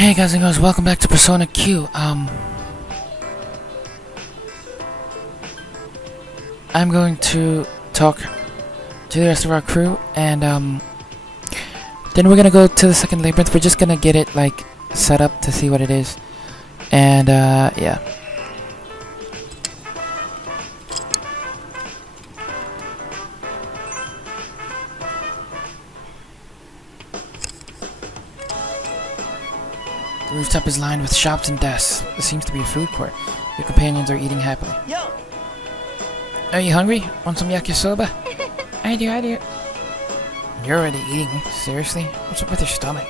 Hey guys and girls, welcome back to Persona Q. I'm going to talk to the rest of our crew, and then we're gonna go to the second labyrinth. We're just gonna get it like set up to see what it is, and yeah. The rooftop is lined with shops and desks. There seems to be a food court. Your companions are eating happily. Yo. Are you hungry? Want some yakisoba? I do. You're already eating. Seriously? What's up with your stomach?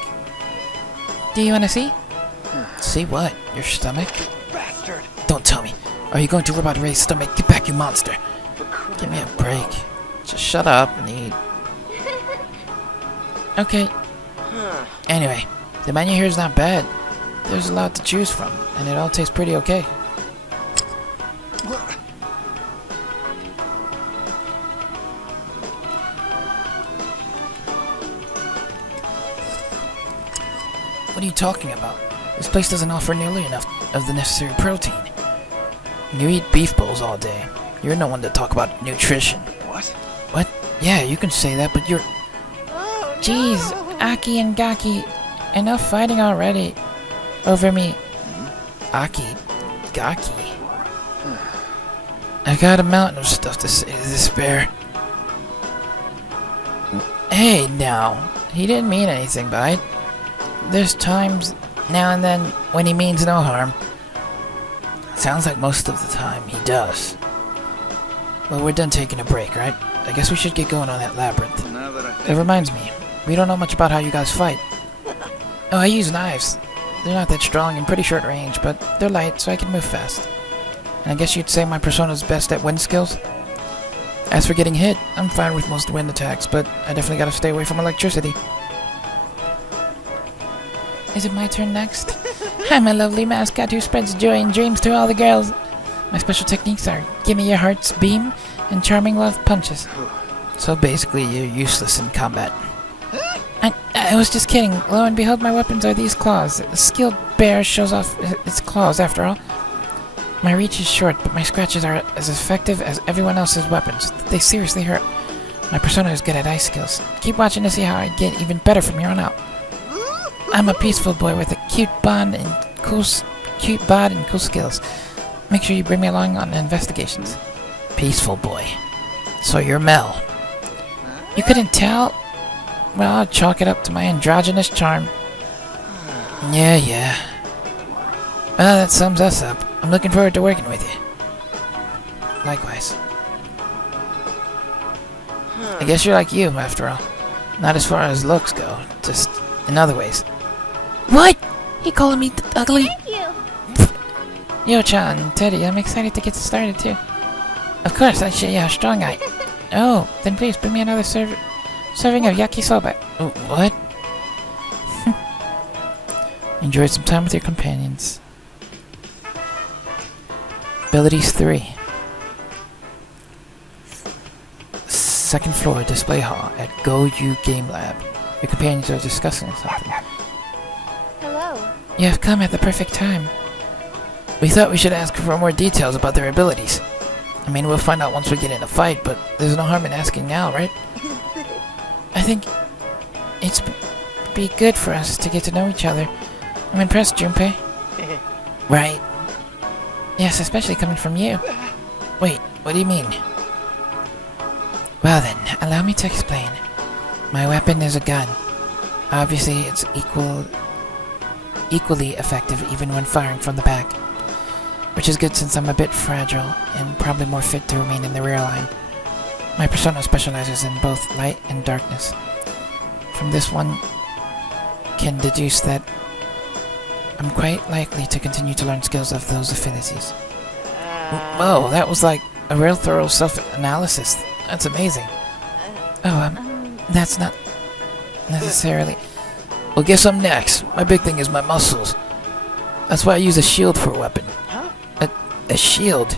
Do you want to see? See what? Your stomach? Bastard. Don't tell me. Are you going to rub out Ray's stomach? Get back, you monster. Give me a break. Just shut up and eat. Okay. Anyway, the menu here is not bad. There's a lot to choose from, and it all tastes pretty okay. What are you talking about? This place doesn't offer nearly enough of the necessary protein. You eat beef bowls all day. You're no one to talk about nutrition. What? What? Yeah, you can say that, but you're... Oh, Jeez, no. Aki and Gaki, enough fighting already. Over me. Aki, Gaki. I got a mountain of stuff to say to this bear. Hey, now, he didn't mean anything by it. There's times, now and then, when he means no harm. Sounds like most of the time he does. Well, we're done taking a break, right? I guess we should get going on that labyrinth. Now that I It reminds me, we don't know much about how you guys fight. Oh, I use knives. They're not that strong and pretty short range, but they're light, so I can move fast. And I guess you'd say my persona's best at wind skills? As for getting hit, I'm fine with most wind attacks, but I definitely gotta stay away from electricity. Is it my turn next? I'm a lovely mascot who spreads joy and dreams to all the girls. My special techniques are give me your heart's beam and charming love punches. So basically, you're useless in combat. I was just kidding. Lo and behold, my weapons are these claws. A skilled bear shows off its claws, after all. My reach is short, but my scratches are as effective as everyone else's weapons. They seriously hurt. My persona is good at ice skills. Keep watching to see how I get even better from here on out. I'm a peaceful boy with a cute bod and cool skills. Make sure you bring me along on investigations. Peaceful boy. So you're Mel. You couldn't tell? Well, I'll chalk it up to my androgynous charm. Yeah. Well, that sums us up. I'm looking forward to working with you. Likewise. I guess you're like you, after all. Not as far as looks go, just in other ways. What? He calling me ugly? Thank you. Yo-chan, Teddy, I'm excited to get started too. Of course, I show you how strong I... Oh, then please bring me another serving of yakisoba. Oh, what? Enjoy some time with your companions. Abilities 3. Second floor display hall at Go You Game Lab. Your companions are discussing something. Hello. You have come at the perfect time. We thought we should ask for more details about their abilities. I mean, we'll find out once we get in a fight, but there's no harm in asking now, right? I think it's be good for us to get to know each other. I'm impressed, Junpei. Right. Yes, especially coming from you. Wait, what do you mean? Well then, allow me to explain. My weapon is a gun. Obviously, it's equally effective even when firing from the back. Which is good since I'm a bit fragile and probably more fit to remain in the rear line. My persona specializes in both light and darkness. From this one can deduce that I'm quite likely to continue to learn skills of those affinities. Whoa, that was like a real thorough self-analysis. That's amazing. Oh, that's not necessarily... Well, guess I'm next. My big thing is my muscles. That's why I use a shield for a weapon. A shield?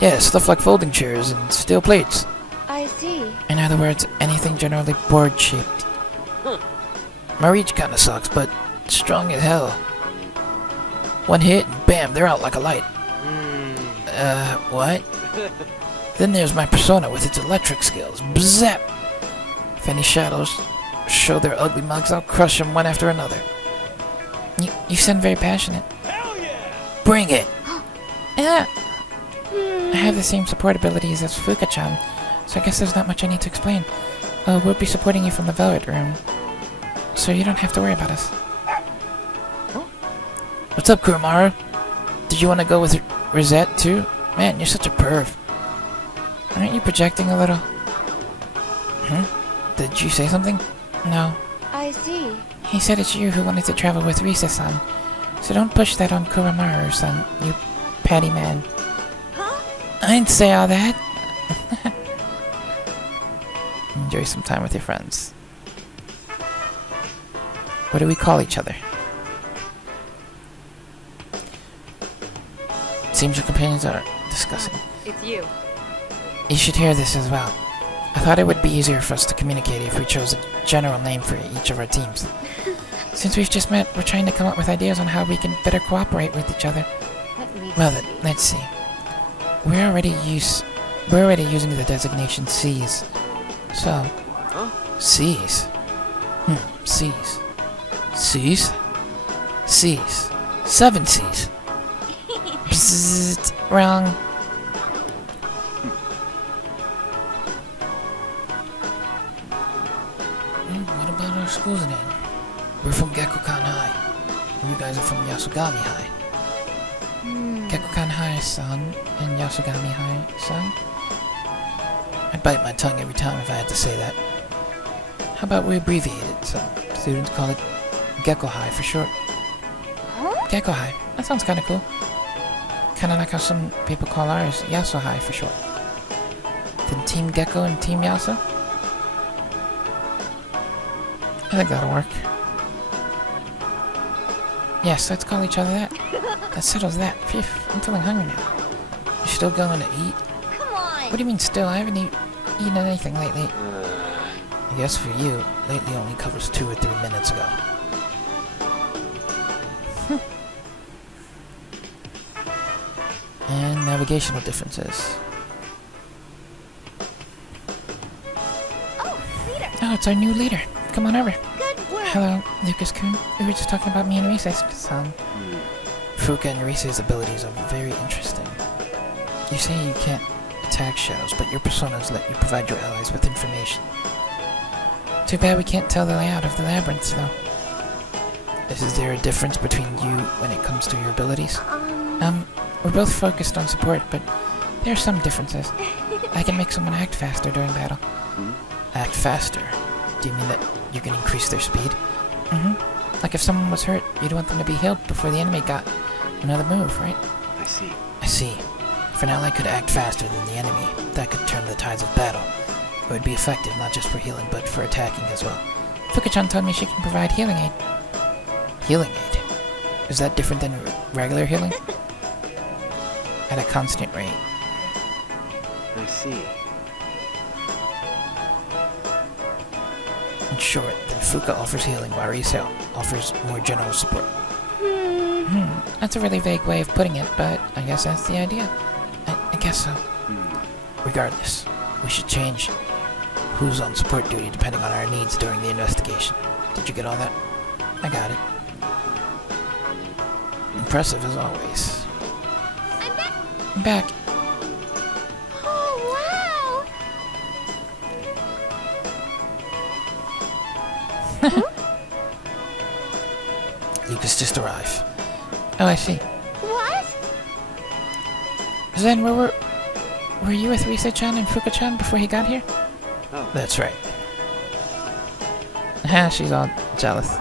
Yeah, stuff like folding chairs and steel plates. I see. In other words, anything generally board-shaped. My reach kinda sucks, but strong as hell. One hit, and bam, they're out like a light. What? Then there's my persona with its electric skills. Bzap! If any shadows show their ugly mugs, I'll crush them one after another. You sound very passionate. Hell yeah! Bring it! Yeah. I have the same support abilities as Fuka-chan, so I guess there's not much I need to explain. We'll be supporting you from the Velvet Room, so you don't have to worry about us. What's up, Kuromaru? Did you want to go with Rosette, too? Man, you're such a perv. Aren't you projecting a little? Did you say something? No. I see. He said it's you who wanted to travel with Risa-san, so don't push that on Kuromaru-san, you patty man. Huh? I didn't say all that. Enjoy some time with your friends. What do we call each other? Seems your companions are discussing. It's you. You should hear this as well. I thought it would be easier for us to communicate if we chose a general name for each of our teams. Since we've just met, we're trying to come up with ideas on how we can better cooperate with each other. Well then, let's see. We're already using the designation C's. So, C's. C's. C's? C's. 7 C's. Bzzzt, wrong. What about our school's name? We're from Gekkokan High. And you guys are from Yasogami High. Gekkokan High, son, and Yasogami High, son? I'd bite my tongue every time if I had to say that. How about we abbreviate it? Some students call it Gekko High for short. Gekko High. That sounds kinda cool. Kinda like how some people call ours Yaso High for short. Then Team Gekko and Team Yaso? I think that'll work. Yes, let's call each other that. That settles that. Phew, I'm feeling hungry now. You still going to eat? Come on. What do you mean still? I haven't eaten anything lately. I guess for you, lately only covers 2 or 3 minutes ago. And navigational differences. Oh, leader. Oh, it's our new leader. Come on over. Good work. Hello, Lucas-kun. We were just talking about me and Risa-san. Fuka and Risa's abilities are very interesting. You say you can't attack shadows, but your personas let you provide your allies with information. Too bad we can't tell the layout of the labyrinths, though. Is there a difference between you when it comes to your abilities? We're both focused on support, but there are some differences. I can make someone act faster during battle. Act faster? Do you mean that you can increase their speed? Like if someone was hurt, you'd want them to be healed before the enemy got another move, right? I see. I see. If an ally could act faster than the enemy, that could turn the tides of battle. It would be effective not just for healing, but for attacking as well. Fuka-chan told me she can provide healing aid. Healing aid? Is that different than regular healing? At a constant rate. I see. In short, then Fuka offers healing while Risa offers more general support. That's a really vague way of putting it, but I guess that's the idea. I guess so. Regardless, we should change who's on support duty depending on our needs during the investigation. Did you get all that? I got it. Impressive as always. I'm back. Oh, wow. Lucas just arrived. Oh, I see. What? Zen, were you with Risa-chan and Fuka-chan before he got here? Oh. That's right. Ha, she's all jealous.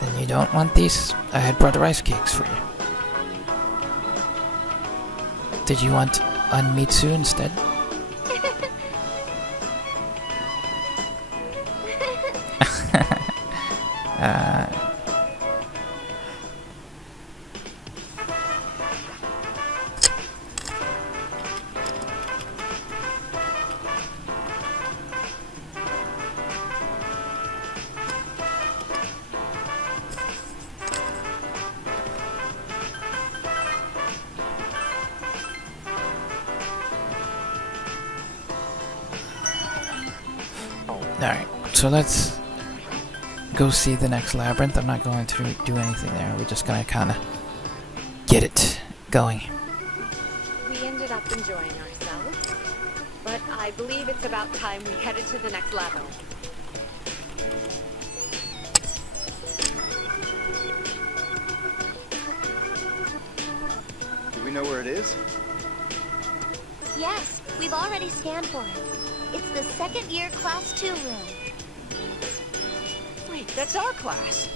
Then you don't want these? I had brought rice cakes for you. Did you want Anmitsu instead? Alright, so let's go see the next labyrinth. I'm not going to do anything there. We're just gonna kind of get it going. We ended up enjoying ourselves, but I believe it's about time we headed to the next labo. Do we know where it is? Yes, we've already scanned for it. It's the second year class 2 room. Wait, that's our class.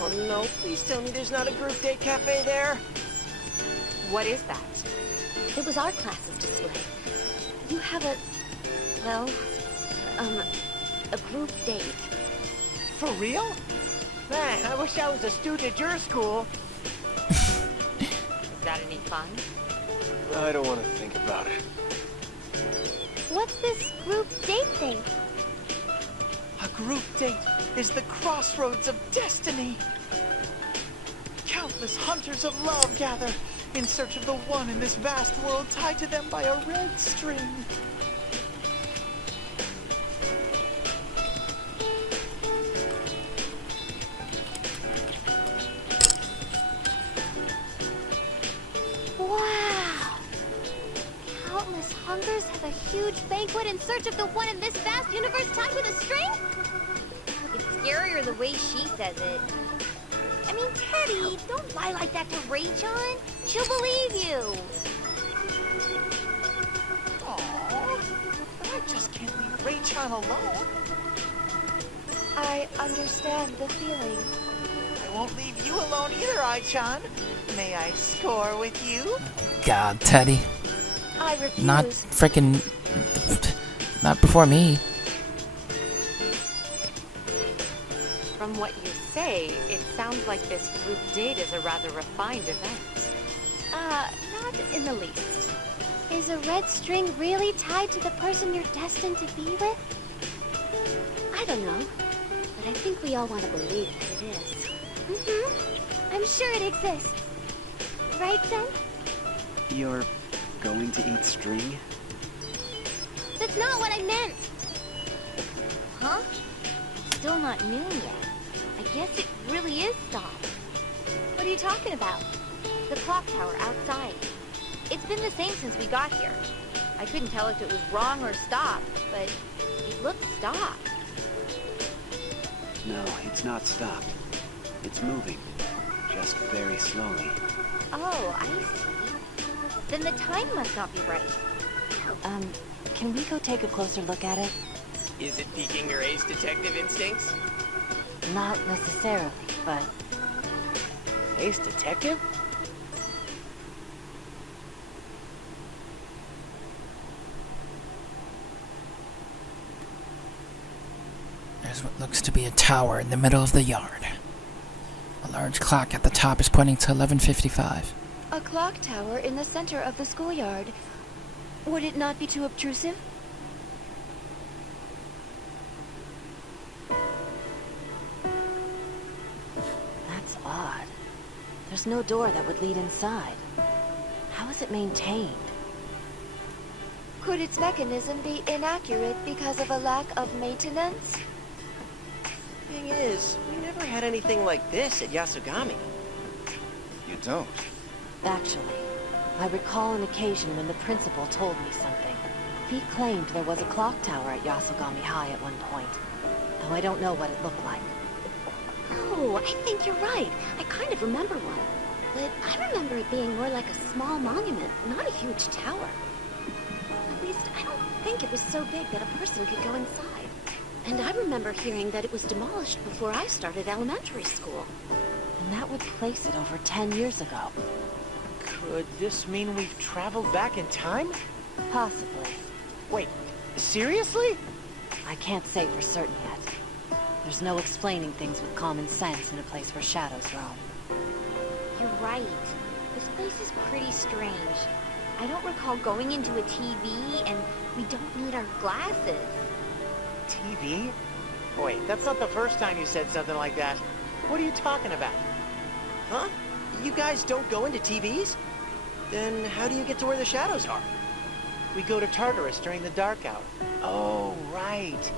Oh no, please tell me there's not a group date cafe there. What is that? It was our class's display. You have a, well, a group date. For real? Man, I wish I was a student at your school. Is that any fun? I don't want to think about it. What's this group date thing? A group date is the crossroads of destiny. Countless hunters of love gather in search of the one in this vast world tied to them by a red string. Wow! Countless hungers have a huge banquet in search of the one in this vast universe tied with a string? It's scarier the way she says it. I mean, Teddy, don't lie like that to Raychon. She'll believe you. Aww, but I just can't leave Raychan alone. I understand the feeling. I won't leave you alone either, Ai-chan. May I score with you? God, Teddy. I refuse. Not frickin'. Not before me. From what you say, it sounds like this group date is a rather refined event. Not in the least. Is a red string really tied to the person you're destined to be with? I don't know, but I think we all want to believe that it is. Mm-hmm. I'm sure it exists. Right, Sen? You're going to eat string? That's not what I meant! Huh? Still not noon yet. I guess it really is stopped. What are you talking about? The clock tower outside. It's been the same since we got here. I couldn't tell if it was wrong or stopped, but it looked stopped. No, it's not stopped. It's moving. Just very slowly. Oh, I see. Then the time must not be right. Can we go take a closer look at it? Is it piquing your ace detective instincts? Not necessarily, but Ace detective? There's what looks to be a tower in the middle of the yard. A large clock at the top is pointing to 11:55. A clock tower in the center of the schoolyard. Would it not be too obtrusive? that's odd. There's no door that would lead inside. How is it maintained? Could its mechanism be inaccurate because of a lack of maintenance? Thing is, we never had anything like this at Yasugami. You don't? Actually, I recall an occasion when the principal told me something. He claimed there was a clock tower at Yasugami High at one point, though I don't know what it looked like. Oh, I think you're right. I kind of remember one. But I remember it being more like a small monument, not a huge tower. At least, I don't think it was so big that a person could go inside. And I remember hearing that it was demolished before I started elementary school. And that would place it over 10 years ago. Could this mean we've traveled back in time? Possibly. Wait, seriously? I can't say for certain yet. There's no explaining things with common sense in a place where shadows roam. You're right. This place is pretty strange. I don't recall going into a TV, and we don't need our glasses. TV? Wait, that's not the first time you said something like that. What are you talking about? Huh? You guys don't go into TVs? Then how do you get to where the shadows are? We go to Tartarus during the dark hour. Oh, right.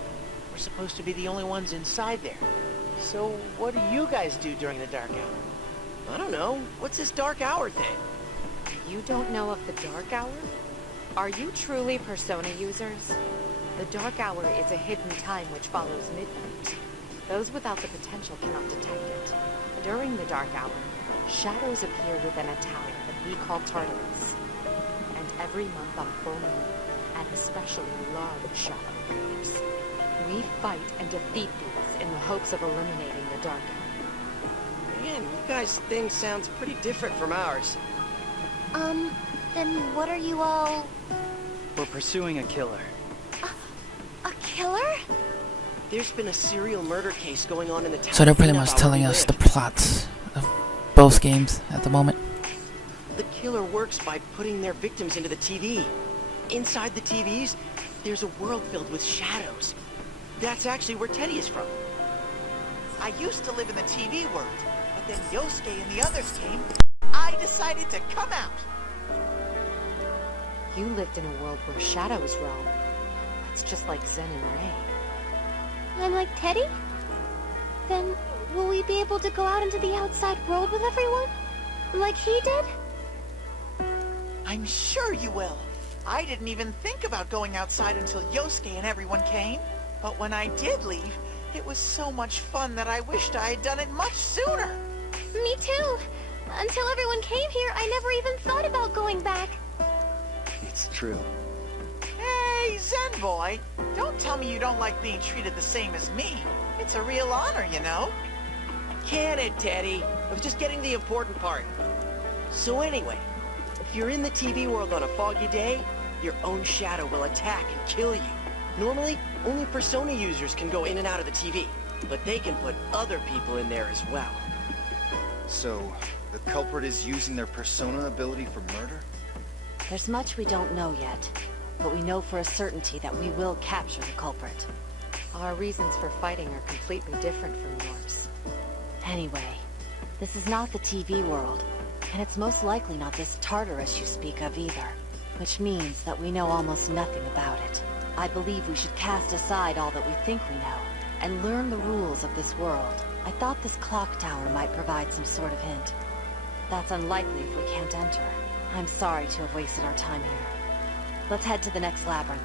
We're supposed to be the only ones inside there. So what do you guys do during the dark hour? I don't know. What's this dark hour thing? You don't know of the Dark Hour? Are you truly Persona users? The Dark Hour is a hidden time which follows midnight. Those without the potential cannot detect it. During the Dark Hour, shadows appear within a tower that we call Tartarus. And every month on full moon, an especially large shadow appears. We fight and defeat these in the hopes of eliminating the Dark Hour. Man, you guys' thing sounds pretty different from ours. Then what are you all... We're pursuing a killer. a killer? There's been a serial murder case going on in the town. So they're pretty cleanup much hour telling we us live. the plots of both games at the moment. The killer works by putting their victims into the TV. Inside the TVs, there's a world filled with shadows. That's actually where Teddy is from. I used to live in the TV world, but then Yosuke and the others came. I decided to come out. You lived in a world where shadows roam. That's just like Zen and Ray. I'm like Teddy? Then will we be able to go out into the outside world with everyone? Like he did? I'm sure you will. I didn't even think about going outside until Yosuke and everyone came. But when I did leave, it was so much fun that I wished I had done it much sooner. Me too. Until everyone came here, I never even thought about going back. It's true. Hey, Zen boy, don't tell me you don't like being treated the same as me. It's a real honor, you know. Can it, Teddy? I was just getting the important part. So anyway, if you're in the TV world on a foggy day, your own shadow will attack and kill you. Normally, only Persona users can go in and out of the TV, but they can put other people in there as well. So, the culprit is using their persona ability for murder? There's much we don't know yet, but we know for a certainty that we will capture the culprit. Our reasons for fighting are completely different from yours. Anyway, this is not the TV world, and it's most likely not this Tartarus you speak of either, which means that we know almost nothing about it. I believe we should cast aside all that we think we know, and learn the rules of this world. I thought this clock tower might provide some sort of hint. That's unlikely if we can't enter. I'm sorry to have wasted our time here. Let's head to the next labyrinth.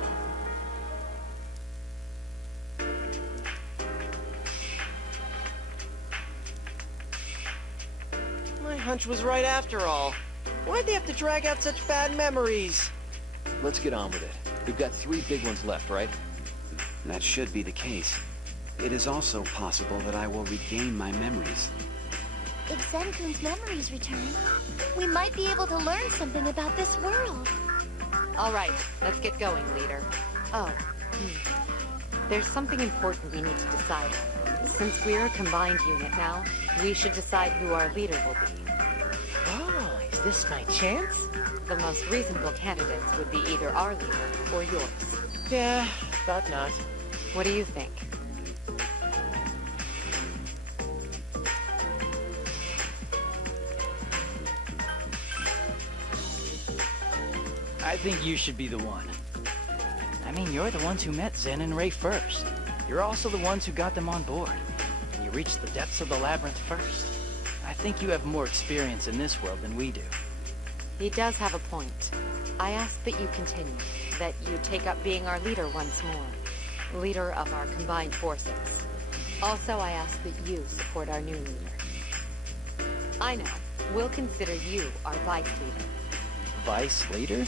My hunch was right after all. Why'd they have to drag out such bad memories? Let's get on with it. We've got 3 big ones left, right? That should be the case. It is also possible that I will regain my memories. If Zen-kun's memories return, we might be able to learn something about this world. All right, let's get going, leader. Oh, there's something important we need to decide on. Since we're a combined unit now, we should decide who our leader will be. Oh, is this my chance? The most reasonable candidates would be either our leader or yours. Yeah, thought not. What do you think? I think you should be the one. I mean, you're the ones who met Zen and Ray first. You're also the ones who got them on board. And you reached the depths of the labyrinth first. I think you have more experience in this world than we do. He does have a point. I ask that you continue, that you take up being our leader once more. Leader of our combined forces. Also, I ask that you support our new leader. I know. We'll consider you our vice leader. Vice leader?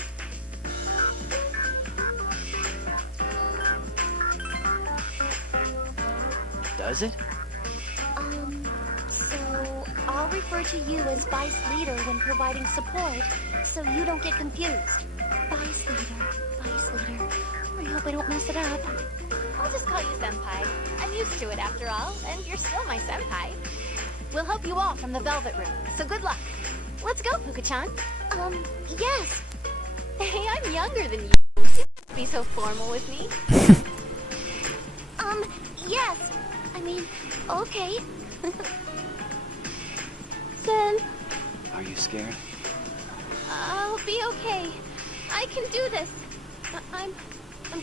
Does it? So I'll refer to you as vice leader when providing support, so you don't get confused. Vice leader. I hope I don't mess it up. I'll just call you Senpai. I'm used to it after all, and you're still my Senpai. We'll help you all from the Velvet Room, so good luck. Let's go, Puka-chan. Yes. Hey, I'm younger than you. You don't be so formal with me. Yes. I mean, okay. Zen, Are you scared? I'll be okay. I can do this. I'm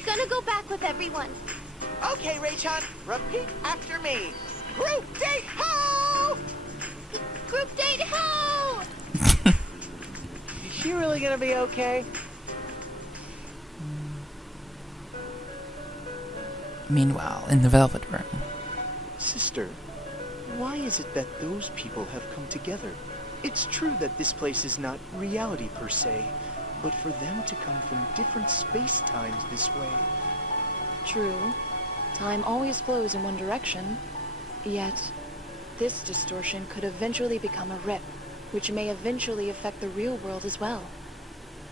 gonna go back with everyone. Okay, Ray-chan, repeat after me. Group date ho! Group date ho! Is she really gonna be okay? Meanwhile, in the Velvet Room. Sister, why is it that those people have come together? It's true that this place is not reality per se, but for them to come from different space-times this way... True. Time always flows in one direction. Yet, this distortion could eventually become a rip, which may eventually affect the real world as well.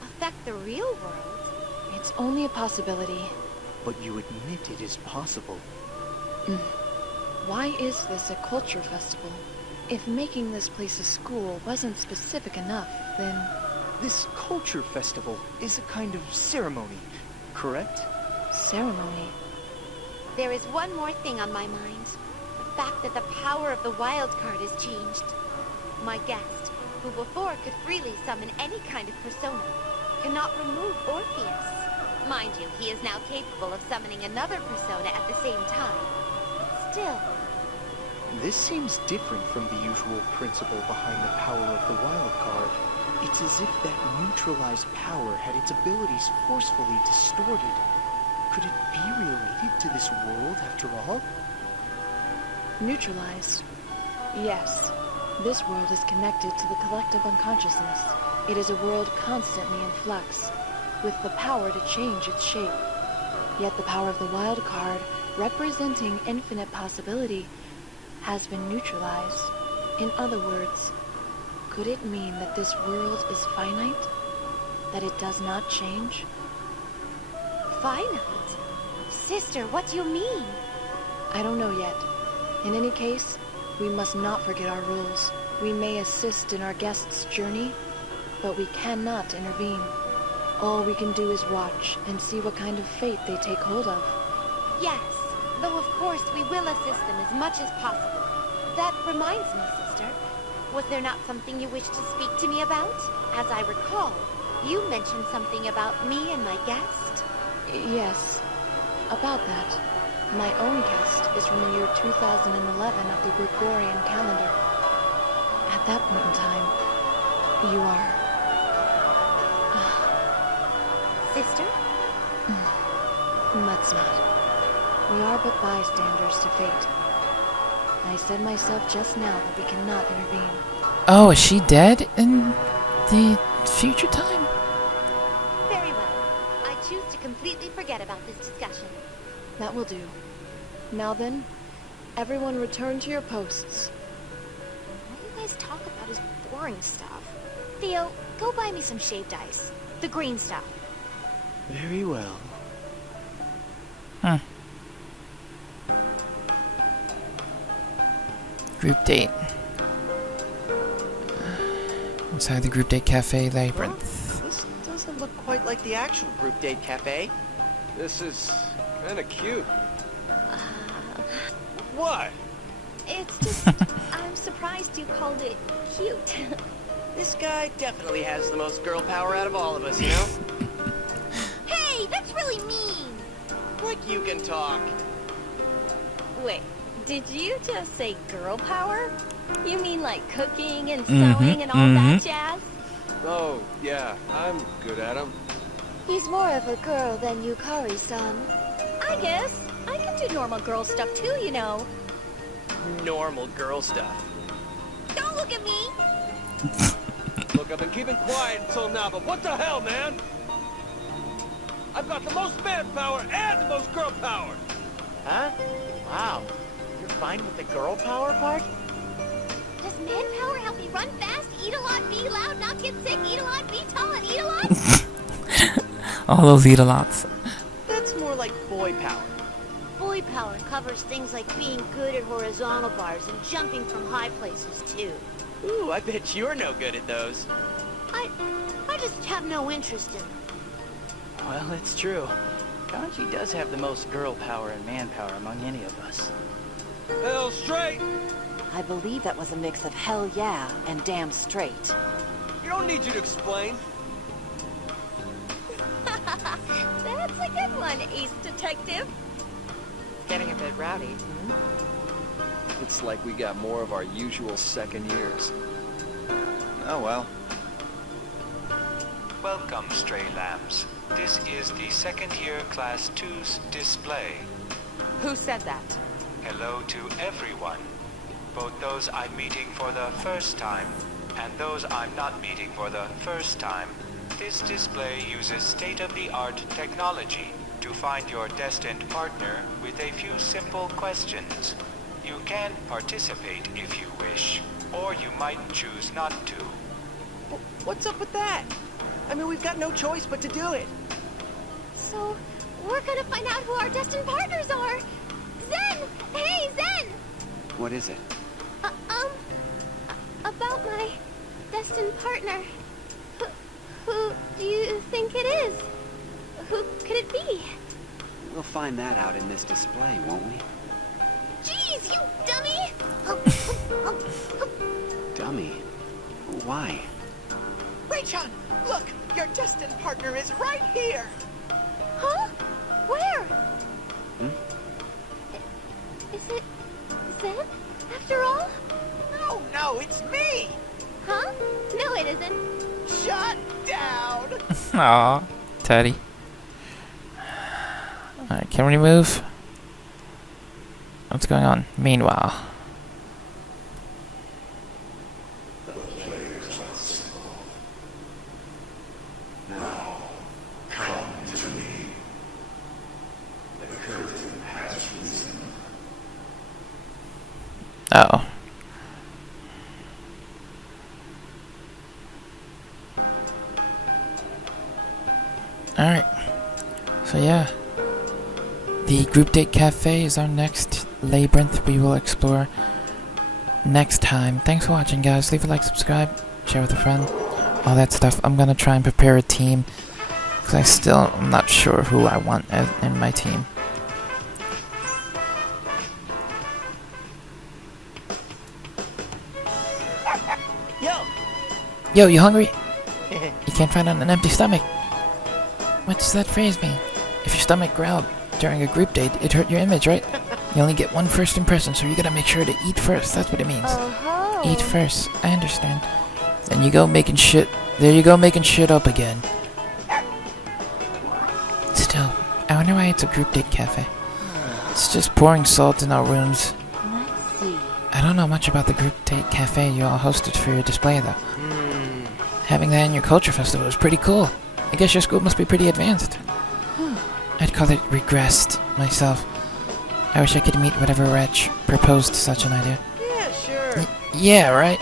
Affect the real world? It's only a possibility. But you admit it is possible. Why is this a culture festival? If making this place a school wasn't specific enough, then... This culture festival is a kind of ceremony, correct? Ceremony? There is one more thing on my mind. The fact that the power of the wild card has changed. My guest, who before could freely summon any kind of persona, cannot remove Orpheus. Mind you, he is now capable of summoning another persona at the same time. Still... This seems different from the usual principle behind the power of the wild card. It's as if that neutralized power had its abilities forcefully distorted. Could it be related to this world after all? Neutralized? Yes. This world is connected to the collective unconsciousness. It is a world constantly in flux, with the power to change its shape. Yet the power of the wild card, representing infinite possibility, has been neutralized. In other words, could it mean that this world is finite? That it does not change? Finite? Sister, what do you mean? I don't know yet. In any case, we must not forget our rules. We may assist in our guests' journey, but we cannot intervene. All we can do is watch and see what kind of fate they take hold of. Yes, though of course we will assist them as much as possible. That reminds me, sister. Was there not something you wished to speak to me about? As I recall, you mentioned something about me and my guest. Yes, about that. My own guest is from the year 2011 of the Gregorian calendar. At that point in time, you are... Sister? Let's not. We are but bystanders to fate. I said myself just now that we cannot intervene. Oh, is she dead in the future time? Very well. I choose to completely forget about this discussion. That will do. Now then, everyone return to your posts. All you guys talk about is boring stuff. Theo, go buy me some shaved ice. The green stuff. Very well. Huh. Group date. Inside the group date cafe, Labyrinth. This doesn't look quite like the actual group date cafe. This is kinda cute. What? It's just, I'm surprised you called it cute. This guy definitely has the most girl power out of all of us, you know? Hey, that's really mean! Like you can talk. Wait, did you just say girl power? You mean like cooking and sewing and all that jazz? Oh, yeah, I'm good at them. He's more of a girl than Yukari-san. I guess. I can do normal girl stuff too, you know. Normal girl stuff. Don't look at me! Look, I've been keeping quiet until now, but what the hell, man? I've got the most manpower and the most girl power! Huh? Wow. You're fine with the girl power part? Does manpower help me run fast, eat a lot, be loud, not get sick, eat a lot, be tall, and eat a lot? All those eat a lots. That's more like boy power. Boy power covers things like being good at horizontal bars and jumping from high places, too. Ooh, I bet you're no good at those. I just have no interest in them. Well, it's true. Kanji does have the most girl power and manpower among any of us. Hell straight! I believe that was a mix of hell yeah and damn straight. You don't need you to explain. That's a good one, Ace Detective. Getting a bit rowdy. It's like we got more of our usual second years. Oh well. Welcome, stray lambs. This is the second year Class 2's display. Who said that? Hello to everyone. Both those I'm meeting for the first time and those I'm not meeting for the first time. This display uses state-of-the-art technology to find your destined partner with a few simple questions. You can participate if you wish, or you might choose not to. What's up with that? I mean, we've got no choice but to do it. So, we're gonna find out who our destined partners are. Zen! Hey, Zen! What is it? About my destined partner. Who do you think it is? Who could it be? We'll find that out in this display, won't we? Jeez, you dummy! Dummy? Why? Ray-chan, look! Your destined partner is right here! Huh? Where? Is it Zen, after all? No, it's me! Huh? No, it isn't. Shut down! Aw, Teddy. Alright, can we move? What's going on? Meanwhile. Oh. Alright. So yeah. The Group Date Cafe is our next labyrinth we will explore next time. Thanks for watching, guys. Leave a like, subscribe, share with a friend, all that stuff. I'm gonna try and prepare a team, because I'm not sure who I want in my team. Yo, you hungry? You can't find on an empty stomach. What does that phrase mean? If your stomach growled during a group date, it hurt your image, right? You only get one first impression, so you gotta make sure to eat first. That's what it means. Eat first. I understand. Then you go making shit. There you go making shit up again. Still, I wonder why it's a group date cafe. It's just pouring salt in our rooms. Let's see. I don't know much about the group date cafe you all hosted for your display, though. Having that in your culture festival is pretty cool. I guess your school must be pretty advanced. I'd call it regressed, myself. I wish I could meet whatever wretch proposed such an idea. Yeah, sure. Yeah, right?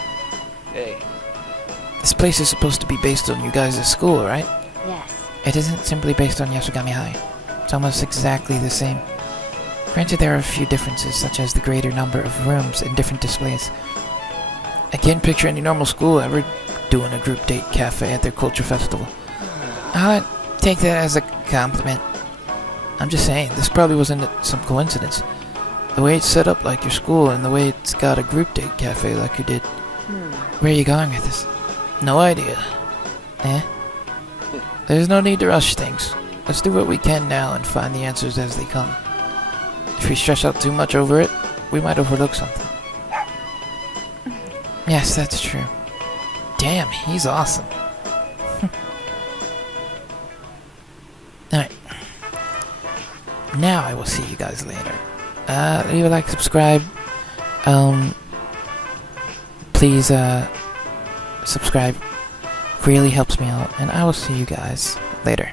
Hey, This place is supposed to be based on you guys' school, right? Yes. It isn't simply based on Yasugami High. It's almost exactly the same. Granted, there are a few differences, such as the greater number of rooms and different displays. I can't picture any normal school ever doing a group date cafe at their culture festival. I'll take that as a compliment. I'm just saying, this probably wasn't some coincidence. The way it's set up like your school, and the way it's got a group date cafe like you did. Where are you going with this? No idea. There's no need to rush things. Let's do what we can now and find the answers as they come. If we stress out too much over it, we might overlook something. Yes, that's true. Damn, he's awesome. Alright. Now I will see you guys later. Leave a like, subscribe. Please, subscribe. Really helps me out. And I will see you guys later.